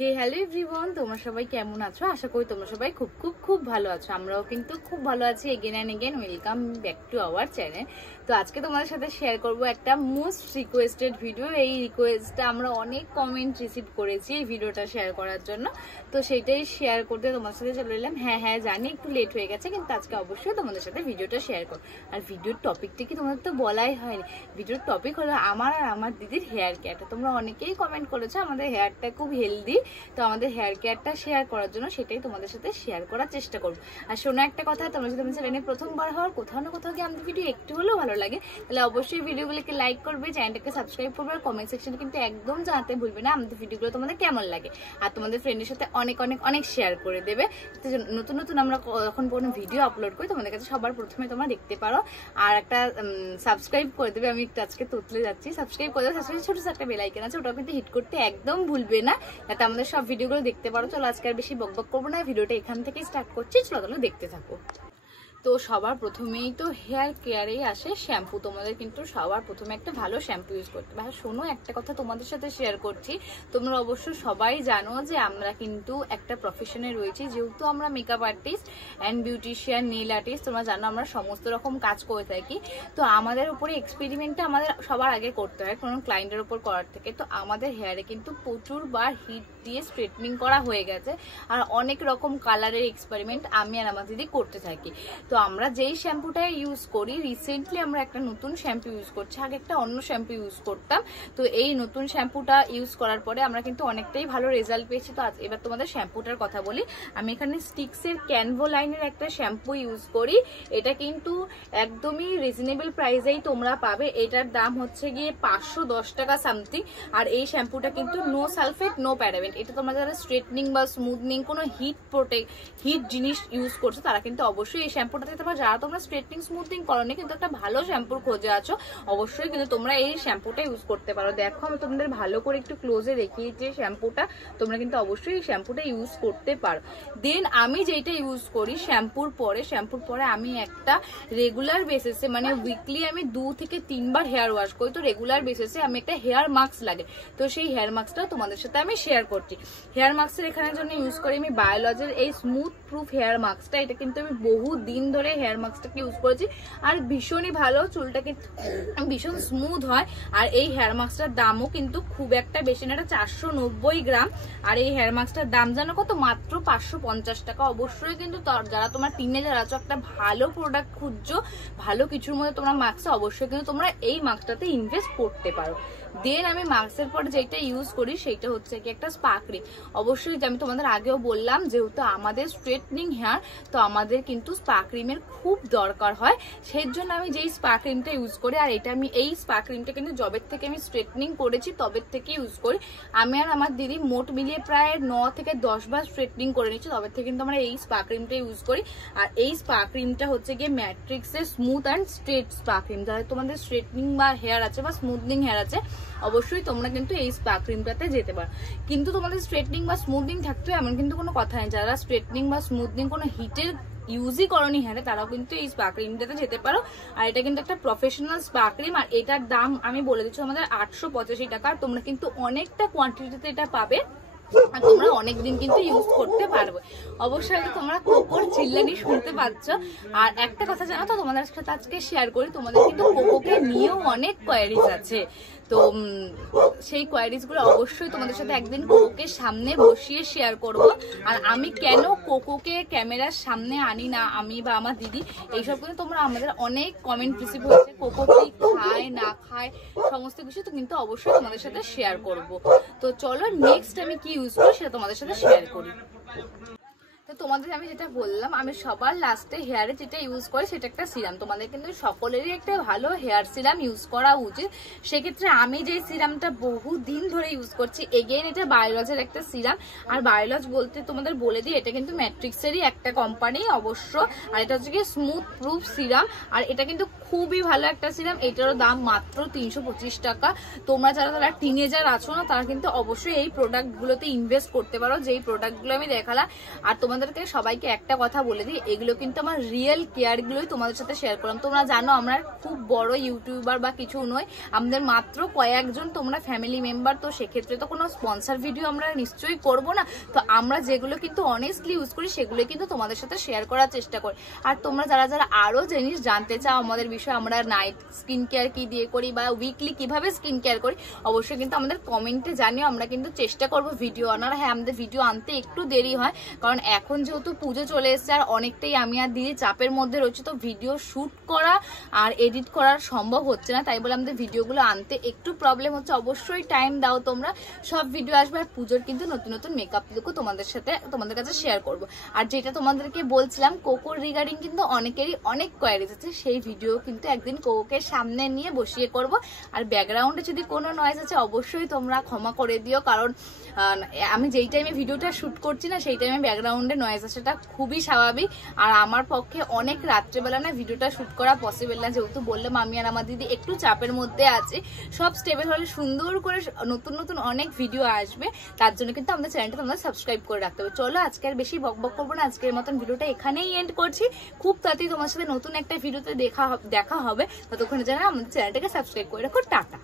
হে hello everyone, তোমরা সবাই কেমন আছো? আশা করি তোমরা সবাই খুব খুব খুব ভালো আছো। আমরাও কিন্তু খুব ভালো আছি। Again and again welcome back to our channel. তো আজকে তোমাদের সাথে শেয়ার করব একটা মোস্ট রিকোয়েস্টেড ভিডিও। এই রিকোয়েস্টটা আমরা অনেক কমেন্ট রিসিভ করেছি এই ভিডিওটা শেয়ার করার জন্য, তো সেটাই শেয়ার করতে তোমার সাথে চলে এলাম। হ্যাঁ জানি একটু লেট হয়ে গেছে, কিন্তু আজকে অবশ্যই তোমাদের সাথে ভিডিওটা শেয়ার করো। আর ভিডিওর টপিকটা কি তোমাদের তো বলাই হয়নি। ভিডিওর টপিক হলো আমার আর আমার দিদির হেয়ার কেয়ারটা। তোমরা অনেকেই কমেন্ট করেছো আমাদের হেয়ারটা খুব হেলদি, তো আমাদের হেয়ার কেয়ারটা শেয়ার করার জন্য সেটাই তোমাদের সাথে শেয়ার করার চেষ্টা করবো। আর শোনো একটা কথা, তোমরা যদি আমার চ্যানেলে প্রথমবার হওয়ার কোথাও না কোথাও গিয়ে আমাদের ভিডিও একটু হলেও ভালো লাগে, তাহলে অবশ্যই ভিডিওগুলোকে লাইক করবে, চ্যানেলটাকে সাবস্ক্রাইব করবে, আর কমেন্ট সেকশনে কিন্তু একদম জানাতে ভুলবে না আমাদের ভিডিওগুলো তোমাদের কেমন লাগে। আর তোমাদের ফ্রেন্ডের সাথে অনেক অনেক অনেক শেয়ার করে দেবে। নতুন নতুন আমরা যখন কোনো ভিডিও আপলোড করি তোমাদের কাছে সবার প্রথমে তোমরা দেখতে পারো। আর একটা সাবস্ক্রাইব করে দেবে। আমি একটু আজকে তুতলে যাচ্ছি, সাবস্ক্রাইব করে দেবে। সাবস্ক্রাইব ছোট একটা বেল আইকন আছে, ওটাও কিন্তু হিট করতে একদম ভুলবে না, যাতে আমাদের সব ভিডিওগুলো দেখতে পারো। চলো আজকে আর বেশি বকবক করবো না, ভিডিওটা এখান থেকেই স্টার্ট করছি। চলো দেখতে থাকো। তো সবার প্রথমেই তো হেয়ার কেয়ারেই আসে শ্যাম্পু। তোমাদের কিন্তু সবার প্রথমে একটা ভালো শ্যাম্পু ইউজ করতে হবে। শোনো একটা কথা তোমাদের সাথে শেয়ার করছি, তোমরা অবশ্য সবাই জানো যে আমরা কিন্তু একটা প্রফেশনে রয়েছি, যেহেতু আমরা makeup artist and beautician, nail artist, তোমরা জানো আমরা সমস্ত রকম কাজ করে থাকি। তো আমাদের উপরে এক্সপেরিমেন্টটা আমাদের সবার আগে করতে হয় কোনো ক্লায়েন্টের উপর করার থেকে। তো আমাদের হেয়ারে কিন্তু প্রচুর বার হিট দিয়ে স্ট্রেটনিং করা হয়ে গেছে, আর অনেক রকম কালারের এক্সপেরিমেন্ট আমি আর আমার দিদি করতে থাকি। তো আমরা যেই শ্যাম্পুটা ইউজ করি, রিসেন্টলি আমরা একটা নতুন শ্যাম্পু ইউজ করছি, আগে একটা অন্য শ্যাম্পু ইউজ করতাম। তো এই নতুন শ্যাম্পুটা ইউজ করার পরে আমরা কিন্তু অনেকটাই ভালো রেজাল্ট পেয়েছি। তো এবার তোমাদের শ্যাম্পুটার কথা বলি। আমি এখানে স্টিক্সের ক্যানভো লাইনের একটা শ্যাম্পু ইউজ করি। এটা কিন্তু একদমই রিজনেবল প্রাইসেই তোমরা পাবে। এটার দাম হচ্ছে গিয়ে 510 টাকা সামথিং। আর এই শ্যাম্পুটা কিন্তু নো সালফেট নো প্যারাবেন। এটা তোমরা যারা স্ট্রেটনিং বা স্মুথনিং কোনো হিট জিনিস ইউজ করছো তারা কিন্তু অবশ্যই এই শ্যাম্পুটা, যারা তোমরা স্ট্রেটনিং স্মুথনিং করোনি কিন্তু একটা ভালো শ্যাম্পুর খোঁজে আছো, অবশ্যই কিন্তু তোমরা এই শ্যাম্পুটা ইউজ করতে পারো। দেখো আমি তোমাদের ভালো করে একটু ক্লোজে দেখিয়েছি শ্যাম্পুটা, তোমরা কিন্তু অবশ্যই এই শ্যাম্পুটা ইউজ করতে পারো। দেন আমি যেটা ইউজ করি শ্যাম্পুর পরে আমি একটা রেগুলার বেসিসে, মানে উইকলি আমি 2 থেকে 3 বার হেয়ার ওয়াশ করি। তো রেগুলার বেসিসে আমি একটা হেয়ার মাস্ক লাগে, তো সেই হেয়ার মাস্কটা তোমাদের সাথে আমি শেয়ার করছি। হেয়ার মাস্কের এখানের জন্য ইউজ করি আমি বায়োলজের এই স্মুথ প্রুফ হেয়ার মাস্কটা। এটা কিন্তু আমি বহু দিন ধরে হেয়ার মাস্কটাকে ইউজ করেছি, আর ভীষণই ভালো, চুলটা কিন্তু ভীষণ স্মুথ হয়। আর এই হেয়ার মাস্কটার দামও কিন্তু খুব একটা বেশি না, এটা 490 গ্রাম। আর এই হেয়ার মাস্কটার দাম জানো কত? মাত্র 550 টাকা। অবশ্যই কিন্তু যারা তোমার টিনেজার আছো, একটা ভালো প্রোডাক্ট খুঁজছো, ভালো কিছুর মধ্যে তোমরা মাস্কটা, অবশ্যই কিন্তু তোমরা এই মাস্কটাতে ইনভেস্ট করতে পারো। দেন আমি মাস্কের পর যেটা ইউজ করি সেটা হচ্ছে কি একটা স্পা ক্রিম। অবশ্যই আমি তোমাদের আগেও বললাম, যেহেতু আমাদের স্ট্রেটনিং হেয়ার, তো আমাদের কিন্তু স্পা ক্রিমের খুব দরকার হয়। সেই জন্য আমি যেই স্পা ক্রিমটা ইউজ করি, আর এটা আমি এই স্পা ক্রিমটা কিন্তু জবের থেকে আমি স্ট্রেটনিং করেছি তবের থেকে ইউজ করি। আমি আর আমার দিদি মোট মিলিয়ে প্রায় 9 থেকে 10 বার স্ট্রেটনিং করে নিচ্ছি, তবে থেকে কিন্তু আমরা এই স্পা ক্রিমটা ইউজ করি। আর এই স্পা ক্রিমটা হচ্ছে গিয়ে ম্যাট্রিক্সের smooth and straight spa cream. যারা তোমাদের স্ট্রেটনিং বা হেয়ার আছে বা স্মুথনিং হেয়ার আছে, অবশ্যই তোমরা কিন্তু এই স্পা ক্রিমটাতে যেতে পারো। কিন্তু তোমাদের স্ট্রেটনিং বা স্মুথনিং থাকতে এমন কিন্তু কোনো কথা নেই। যারা স্ট্রেটনিং বা স্মুথনিং কোনো হিটের ইউজই করনি হ্যাঁ, তারাও কিন্তু এই স্পা ক্রিমটাতে যেতে পারো। আর এটা কিন্তু একটা প্রফেশনাল স্পা ক্রিম, আর এটার দাম আমি বলে দিচ্ছি আমাদের 885 টাকা। আর তোমরা কিন্তু অনেকটা কোয়ান্টিটিতে এটা পাবে, আর তোমরা অনেকদিন কিন্তু ইউজ করতে পারবে। অবশ্যই তোমরা কোকোর চিল্লানি শুনতে পাচ্ছ। আর একটা কথা জানো তো, তোমাদের সাথে আজকে শেয়ার করি, তোমাদের কিন্তু কোকোকে নিয়েও অনেক কোয়ারিজ আছে। তো সেই কোয়ারিজ গুলো অবশ্যই তোমাদের সাথে একদিন কোকোকে সামনে বসিয়ে শেয়ার করব। আর আমি কেন কোকোকে ক্যামেরার সামনে আনি না, আমি বা আমার দিদি, এইসব কিন্তু তোমরা আমাদের অনেক কমেন্ট রিসিভ হয়েছে, কোকো কি খায় না খায় সমস্ত কিছু, তো কিন্তু অবশ্যই তোমাদের সাথে শেয়ার করব। তো চলো নেক্সট আমি কি ইউজ করি সেটা তোমাদের সাথে শেয়ার করি। তো তোমাদের আমি যেটা বললাম, আমি সবার লাস্টে হেয়ারে যেটা ইউজ করি সেটা একটা সিরাম। তোমাদের কিন্তু সকলেরই একটা ভালো হেয়ার সিরাম ইউজ করা উচিত। সেক্ষেত্রে আমি যে সিরামটা বহু দিন ধরে ইউজ করছি, এগেইন এটা বায়োলজের একটা সিরাম। আর বায়োলজ বলতে তোমাদের বলে দিই, এটা কিন্তু ম্যাট্রিক্সেরই একটা কোম্পানি অবশ্য। আর এটা হচ্ছে কি স্মুথ প্রুফ সিরাম, আর এটা কিন্তু খুবই ভালো একটা সিরাম, এটারও দাম মাত্র 325 টাকা। তোমরা যারা টিনেজার আছো না, তারা কিন্তু অবশ্যই এই প্রোডাক্ট গুলোতে ইনভেস্ট করতে পারো, যেই প্রোডাক্ট গুলো আমি দেখালাম। আর তোমাদেরকে সবাইকে একটা কথা বলে দিই, এগুলো কিন্তু আমার রিয়েল কেয়ার গুলোই তোমাদের সাথে শেয়ার করলাম। তোমরা জানো আমরা খুব বড় ইউটিউবার বা কিছু নয়, আমাদের মাত্র কয়েকজন তোমরা ফ্যামিলি মেম্বার, তো সেক্ষেত্রে তো কোনো স্পন্সর ভিডিও আমরা নিশ্চয়ই করব না। তো আমরা যেগুলো কিন্তু অনেস্টলি ইউজ করি সেগুলো কিন্তু তোমাদের সাথে শেয়ার করার চেষ্টা করি। আর তোমরা যারা আরো জিনিস জানতে চাও আমাদের বিষয়ে, আমরা নাইট স্কিন কেয়ার কি দিয়ে করি বা উইকলি কিভাবে স্কিন কেয়ার করি, অবশ্যই কিন্তু আমাদের কমেন্টে জানিও। আমরা কিন্তু চেষ্টা করবো ভিডিও আনার। হ্যাঁ, আমাদের ভিডিও আনতে একটু দেরি হয়, কারণ এখন যেহেতু পুজো চলে এসেছে আর অনেকটাই আমি আর দিদি চাপের মধ্যে রয়েছে, তো ভিডিও শুট করা আর এডিট করা সম্ভব হচ্ছে না, তাই বলে আমাদের ভিডিওগুলো আনতে একটু প্রবলেম হচ্ছে। অবশ্যই টাইম দাও তোমরা, সব ভিডিও আসবে। আর পুজোর কিন্তু নতুন নতুন মেকআপ লুকও তোমাদের কাছে শেয়ার করবো। আর যেটা তোমাদেরকে বলছিলাম কোকোর রিগার্ডিং, কিন্তু অনেকেরই অনেক কোয়ারিজ আছে, সেই ভিডিও কিন্তু একদিন কোকোকে সামনে নিয়ে বসিয়ে করব। আর ব্যাকগ্রাউন্ডে যদি কোনো নয়েজ আছে অবশ্যই তোমরা ক্ষমা করে দিও, কারণ আমি যেই টাইমে ভিডিওটা শুট করছি না সেই টাইমে ব্যাকগ্রাউন্ডে নয়েজ আসাটা খুবই স্বাভাবিক। আর আমার পক্ষে অনেক রাত্রেবেলা না ভিডিওটা শুট করা পসিবল না, যেহেতু বললাম আমি আর আমার দিদি একটু চাপের মধ্যে আছি। সব স্টেবল হলে সুন্দর করে নতুন নতুন অনেক ভিডিও আসবে, তার জন্য কিন্তু আমাদের চ্যানেলটা তোমরা সাবস্ক্রাইব করে রাখতে হবে। চলো আজকে আর বেশি বকবক করবো না, আজকের মতন ভিডিওটা এখানেই এন্ড করছি। খুব তাড়াতাড়ি তোমার সাথে নতুন একটা ভিডিওতে দেখা হবে, ততক্ষণে জানা আমাদের চ্যানেলটাকে সাবস্ক্রাইব করে রাখো। টাটা।